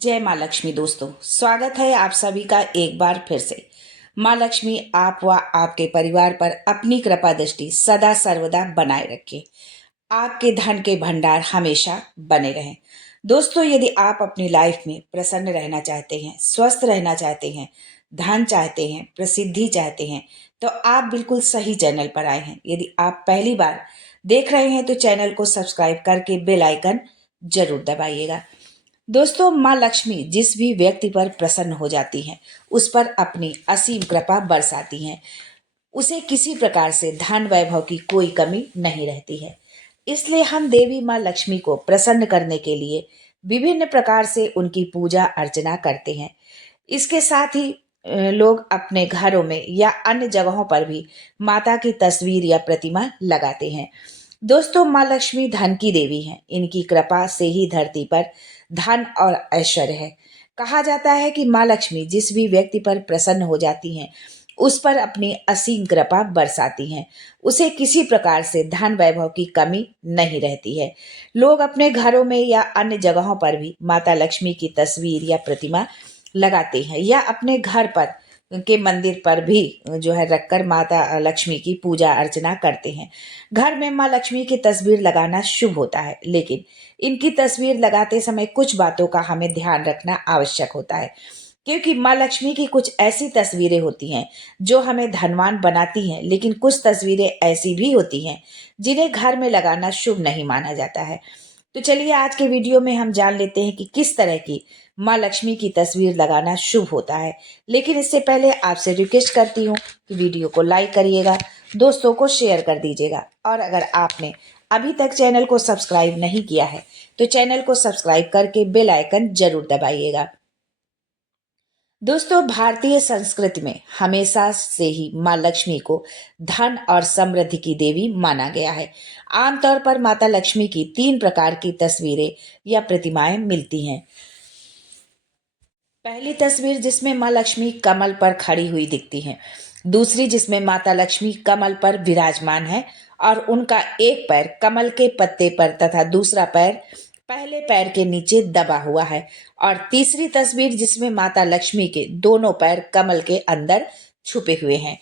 जय माँ लक्ष्मी। दोस्तों, स्वागत है आप सभी का एक बार फिर से। माँ लक्ष्मी आप व आपके परिवार पर अपनी कृपा दृष्टि सदा सर्वदा बनाए रखे। आपके धन के भंडार हमेशा बने रहें। दोस्तों, यदि आप अपनी लाइफ में प्रसन्न रहना चाहते हैं, स्वस्थ रहना चाहते हैं, धन चाहते हैं, प्रसिद्धि चाहते हैं, तो आप बिल्कुल सही चैनल पर आए हैं। यदि आप पहली बार देख रहे हैं तो चैनल को सब्सक्राइब करके बेल आइकन जरूर दबाइएगा। दोस्तों, माँ लक्ष्मी जिस भी व्यक्ति पर प्रसन्न हो जाती हैं, उस पर अपनी असीम कृपा बरसाती हैं। उसे किसी प्रकार से धन वैभव की कोई कमी नहीं रहती है। इसलिए हम देवी माँ लक्ष्मी को प्रसन्न करने के लिए विभिन्न प्रकार से उनकी पूजा अर्चना करते हैं। इसके साथ ही लोग अपने घरों में या अन्य जगहों पर भी माता की तस्वीर या प्रतिमा लगाते हैं। दोस्तों, माँ लक्ष्मी धन की देवी हैं। इनकी कृपा से ही धरती पर धन और ऐश्वर्य है। कहा जाता है कि माँ लक्ष्मी जिस भी व्यक्ति पर प्रसन्न हो जाती हैं, उस पर अपनी असीम कृपा बरसाती हैं। उसे किसी प्रकार से धन वैभव की कमी नहीं रहती है। लोग अपने घरों में या अन्य जगहों पर भी माता लक्ष्मी की तस्वीर या प्रतिमा लगाते हैं या अपने घर पर के मंदिर पर भी जो है रखकर माता लक्ष्मी की पूजा अर्चना करते हैं। घर में माँ लक्ष्मी की तस्वीर लगाना शुभ होता है, लेकिन इनकी तस्वीर लगाते समय कुछ बातों का हमें ध्यान रखना आवश्यक होता है, क्योंकि माँ लक्ष्मी की कुछ ऐसी तस्वीरें होती हैं जो हमें धनवान बनाती हैं, लेकिन कुछ तस्वीरें ऐसी भी होती हैं जिन्हें घर में लगाना शुभ नहीं माना जाता है। तो चलिए आज के वीडियो में हम जान लेते हैं कि किस तरह की माँ लक्ष्मी की तस्वीर लगाना शुभ होता है। लेकिन इससे पहले आपसे रिक्वेस्ट करती हूँ कि वीडियो को लाइक करिएगा, दोस्तों को शेयर कर दीजिएगा, और अगर आपने अभी तक चैनल को सब्सक्राइब नहीं किया है तो चैनल को सब्सक्राइब करके बेल आइकन जरूर दबाइएगा। दोस्तों, भारतीय संस्कृति में हमेशा से ही माँ लक्ष्मी को धन और समृद्धि की देवी माना गया है। आमतौर पर माता लक्ष्मी की 3 प्रकार की तस्वीरें या प्रतिमाएं मिलती हैं। पहली तस्वीर जिसमें माँ लक्ष्मी कमल पर खड़ी हुई दिखती हैं। दूसरी जिसमें माता लक्ष्मी कमल पर विराजमान है और उनका एक पैर कमल के पत्ते पर तथा दूसरा पैर पहले पैर के नीचे दबा हुआ है। और तीसरी तस्वीर जिसमें माता लक्ष्मी के दोनों पैर कमल के अंदर छुपे हुए हैं।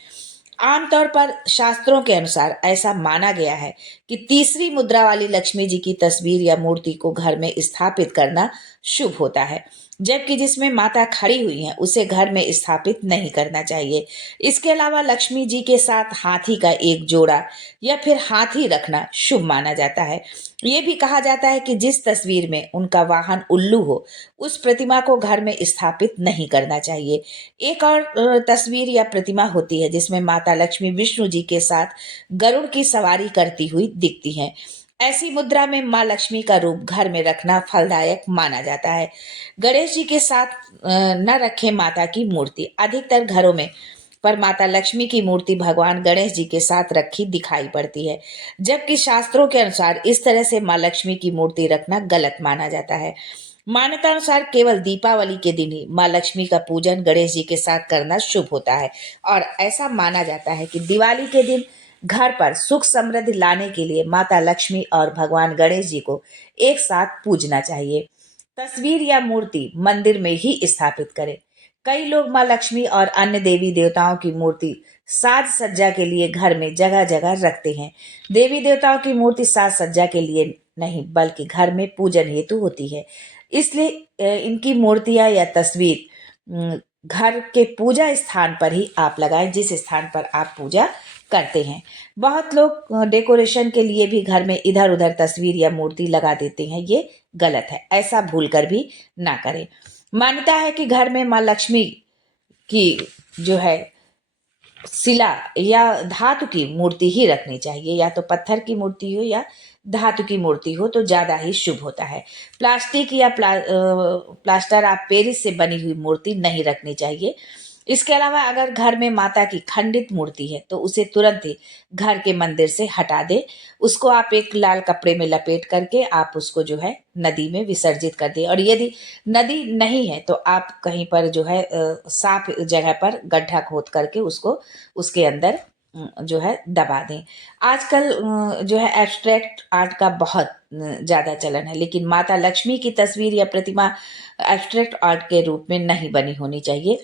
आमतौर पर शास्त्रों के अनुसार ऐसा माना गया है कि तीसरी मुद्रा वाली लक्ष्मी जी की तस्वीर या मूर्ति को घर में स्थापित करना शुभ होता है, जबकि जिसमें माता खड़ी हुई हैं उसे घर में स्थापित नहीं करना चाहिए। इसके अलावा लक्ष्मी जी के साथ हाथी का एक जोड़ा या फिर हाथी रखना शुभ माना जाता है। ये भी कहा जाता है कि जिस तस्वीर में उनका वाहन उल्लू हो, उस प्रतिमा को घर में स्थापित नहीं करना चाहिए। एक और तस्वीर या प्रतिमा होती है जिसमें माता लक्ष्मी विष्णु जी के साथ गरुड़ की सवारी करती हुई दिखती हैं। ऐसी मुद्रा में माँ लक्ष्मी का रूप घर में रखना फलदायक माना जाता है। गणेश जी के साथ न रखें माता की मूर्ति। अधिकतर घरों में पर माता लक्ष्मी की मूर्ति भगवान गणेश जी के साथ रखी दिखाई पड़ती है, जबकि शास्त्रों के अनुसार इस तरह से माँ लक्ष्मी की मूर्ति रखना गलत माना जाता है। मान्यता अनुसार केवल दीपावली के दिन ही माँ लक्ष्मी का पूजन गणेश जी के साथ करना शुभ होता है, और ऐसा माना जाता है कि दिवाली के दिन घर पर सुख समृद्धि लाने के लिए माता लक्ष्मी और भगवान गणेश जी को एक साथ पूजना चाहिए। तस्वीर या मूर्ति मंदिर में ही स्थापित करें। कई लोग माँ लक्ष्मी और अन्य देवी देवताओं की मूर्ति साज सज्जा के लिए घर में जगह जगह रखते हैं। देवी देवताओं की मूर्ति साज सज्जा के लिए नहीं, बल्कि घर में पूजन हेतु होती है। इसलिए इनकी मूर्तियां या तस्वीर घर के पूजा स्थान पर ही आप लगाएं, जिस स्थान पर आप पूजा करते हैं। बहुत लोग डेकोरेशन के लिए भी घर में इधर उधर तस्वीर या मूर्ति लगा देते हैं। ये गलत है, ऐसा भूल कर भी ना करें। मान्यता है कि घर में माँ लक्ष्मी की जो है शिला या धातु की मूर्ति ही रखनी चाहिए, या तो पत्थर की मूर्ति हो या धातु की मूर्ति हो तो ज्यादा ही शुभ होता है। प्लास्टिक या प्लास्टर ऑफ पेरिस से बनी हुई मूर्ति नहीं रखनी चाहिए। इसके अलावा अगर घर में माता की खंडित मूर्ति है तो उसे तुरंत ही घर के मंदिर से हटा दे। उसको आप एक लाल कपड़े में लपेट करके आप उसको जो है नदी में विसर्जित कर दे। और यदि नदी नहीं है तो आप कहीं पर जो है साफ जगह पर गड्ढा खोद करके उसको उसके अंदर जो है दबा दें। आजकल जो है एब्स्ट्रैक्ट आर्ट का बहुत ज़्यादा चलन है, लेकिन माता लक्ष्मी की तस्वीर या प्रतिमा एब्स्ट्रैक्ट आर्ट के रूप में नहीं बनी होनी चाहिए।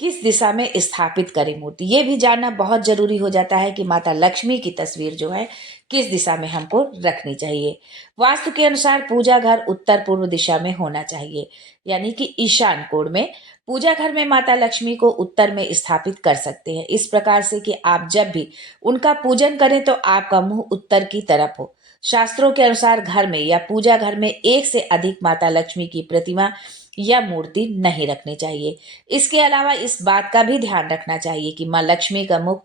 किस दिशा में स्थापित करें मूर्ति, ये भी जानना बहुत जरूरी हो जाता है कि माता लक्ष्मी की तस्वीर जो है किस दिशा में हमको रखनी चाहिए। वास्तु के अनुसार पूजा घर उत्तर पूर्व दिशा में होना चाहिए, यानी कि ईशान कोण में। पूजा घर में माता लक्ष्मी को उत्तर में स्थापित कर सकते हैं, इस प्रकार से कि आप जब भी उनका पूजन करें तो आपका मुंह उत्तर की तरफ हो। शास्त्रों के अनुसार घर में या पूजा घर में एक से अधिक माता लक्ष्मी की प्रतिमा या मूर्ति नहीं रखनी चाहिए। इसके अलावा इस बात का भी ध्यान रखना चाहिए कि माँ लक्ष्मी का मुख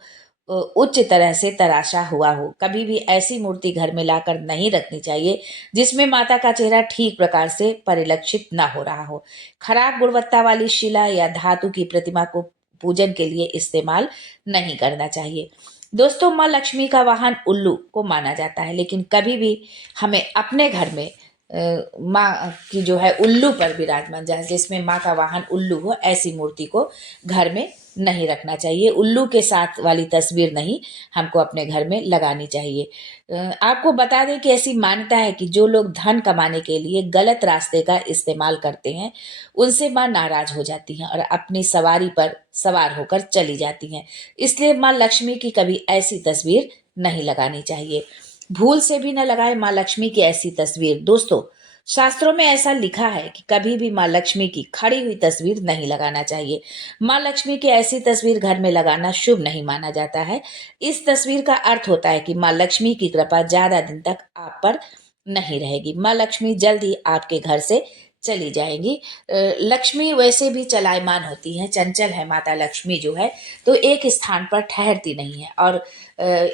उच्च तरह से तराशा हुआ हो। कभी भी ऐसी मूर्ति घर में लाकर नहीं रखनी चाहिए जिसमें माता का चेहरा ठीक प्रकार से परिलक्षित न हो रहा हो। खराब गुणवत्ता वाली शिला या धातु की प्रतिमा को पूजन के लिए इस्तेमाल नहीं करना चाहिए। दोस्तों, माँ लक्ष्मी का वाहन उल्लू को माना जाता है, लेकिन कभी भी हमें अपने घर में माँ की जो है उल्लू पर विराजमान, जिसमें माँ का वाहन उल्लू हो, ऐसी मूर्ति को घर में नहीं रखना चाहिए। उल्लू के साथ वाली तस्वीर नहीं हमको अपने घर में लगानी चाहिए। आपको बता दें कि ऐसी मान्यता है कि जो लोग धन कमाने के लिए गलत रास्ते का इस्तेमाल करते हैं, उनसे माँ नाराज हो जाती हैं और अपनी सवारी पर सवार होकर चली जाती हैं। इसलिए माँ लक्ष्मी की कभी ऐसी तस्वीर नहीं लगानी चाहिए। भूल से भी न लगाए माँ लक्ष्मी की ऐसी तस्वीर। दोस्तों, शास्त्रों में ऐसा लिखा है कि कभी भी माँ लक्ष्मी की खड़ी हुई तस्वीर नहीं लगाना चाहिए। माँ लक्ष्मी की ऐसी तस्वीर घर में लगाना शुभ नहीं माना जाता है। इस तस्वीर का अर्थ होता है कि माँ लक्ष्मी की कृपा ज्यादा दिन तक आप पर नहीं रहेगी। माँ लक्ष्मी जल्द ही आपके घर से चली जाएंगी। लक्ष्मी वैसे भी चलायमान होती है, चंचल है माता लक्ष्मी जो है, तो एक स्थान पर ठहरती नहीं है। और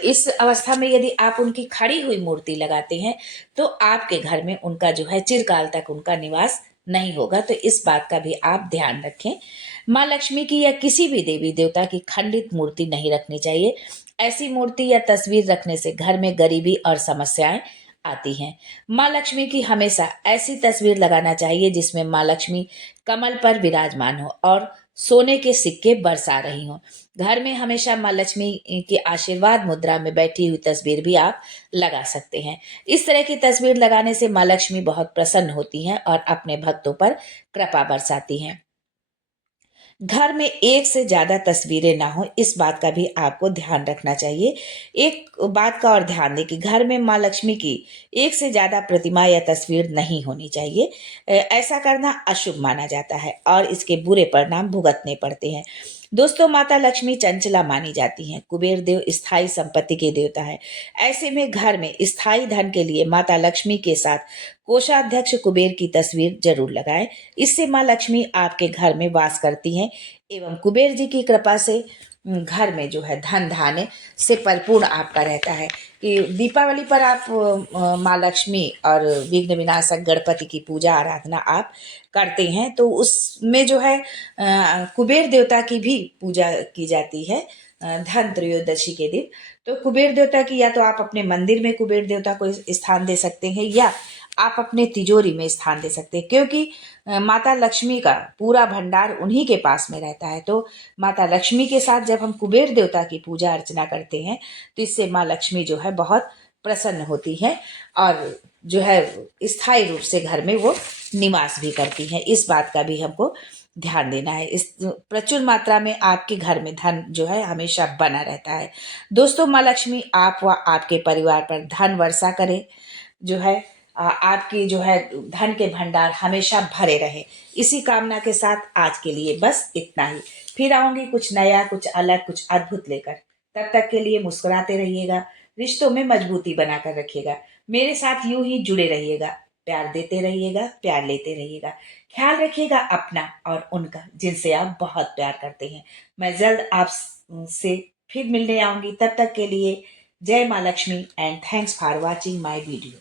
इस अवस्था में यदि आप उनकी खड़ी हुई मूर्ति लगाते हैं तो आपके घर में उनका जो है चिरकाल तक उनका निवास नहीं होगा। तो इस बात का भी आप ध्यान रखें। माँ लक्ष्मी की या किसी भी देवी देवता की खंडित मूर्ति नहीं रखनी चाहिए। ऐसी मूर्ति या तस्वीर रखने से घर में गरीबी और समस्याएं आती हैं। माँ लक्ष्मी की हमेशा ऐसी तस्वीर लगाना चाहिए जिसमें माँ लक्ष्मी कमल पर विराजमान हो और सोने के सिक्के बरसा रही हो। घर में हमेशा माँ लक्ष्मी की आशीर्वाद मुद्रा में बैठी हुई तस्वीर भी आप लगा सकते हैं। इस तरह की तस्वीर लगाने से माँ लक्ष्मी बहुत प्रसन्न होती हैं और अपने भक्तों पर कृपा बरसाती हैं। घर में एक से ज्यादा तस्वीरें ना हो, इस बात का भी आपको ध्यान रखना चाहिए। एक बात का और ध्यान दें कि घर में माँ लक्ष्मी की एक से ज्यादा प्रतिमा या तस्वीर नहीं होनी चाहिए। ऐसा करना अशुभ माना जाता है और इसके बुरे परिणाम भुगतने पड़ते हैं। दोस्तों, माता लक्ष्मी चंचला मानी जाती हैं। कुबेर देव स्थायी संपत्ति के देवता है। ऐसे में घर में स्थायी धन के लिए माता लक्ष्मी के साथ कोषाध्यक्ष कुबेर की तस्वीर जरूर लगाएं। इससे माँ लक्ष्मी आपके घर में वास करती हैं एवं कुबेर जी की कृपा से घर में जो है धन धान्य से परिपूर्ण आपका रहता है। कि दीपावली पर आप माँ लक्ष्मी और विघ्न विनाशक गणपति की पूजा आराधना आप करते हैं, तो उसमें जो है कुबेर देवता की भी पूजा की जाती है धन त्रयोदशी के दिन। तो कुबेर देवता की या तो आप अपने मंदिर में कुबेर देवता को स्थान दे सकते हैं या आप अपने तिजोरी में स्थान दे सकते हैं, क्योंकि माता लक्ष्मी का पूरा भंडार उन्हीं के पास में रहता है। तो माता लक्ष्मी के साथ जब हम कुबेर देवता की पूजा अर्चना करते हैं तो इससे माँ लक्ष्मी जो है बहुत प्रसन्न होती है और जो है स्थायी रूप से घर में वो निवास भी करती हैं। इस बात का भी हमको ध्यान देना है। इस प्रचुर मात्रा में आपके घर में धन जो है हमेशा बना रहता है। दोस्तों, माँ लक्ष्मी आप व आपके परिवार पर धन वर्षा करें, जो है आपकी जो है धन के भंडार हमेशा भरे रहे। इसी कामना के साथ आज के लिए बस इतना ही। फिर आऊंगी कुछ नया, कुछ अलग, कुछ अद्भुत लेकर। तब तक के लिए मुस्कुराते रहिएगा, रिश्तों में मजबूती बनाकर रखिएगा, मेरे साथ यूं ही जुड़े रहिएगा, प्यार देते रहिएगा, प्यार लेते रहिएगा। ख्याल रखिएगा अपना और उनका जिनसे आप बहुत प्यार करते हैं। मैं जल्द आपसे फिर मिलने आऊंगी। तब तक के लिए जय माँ Lakshmi and thanks for watching my video.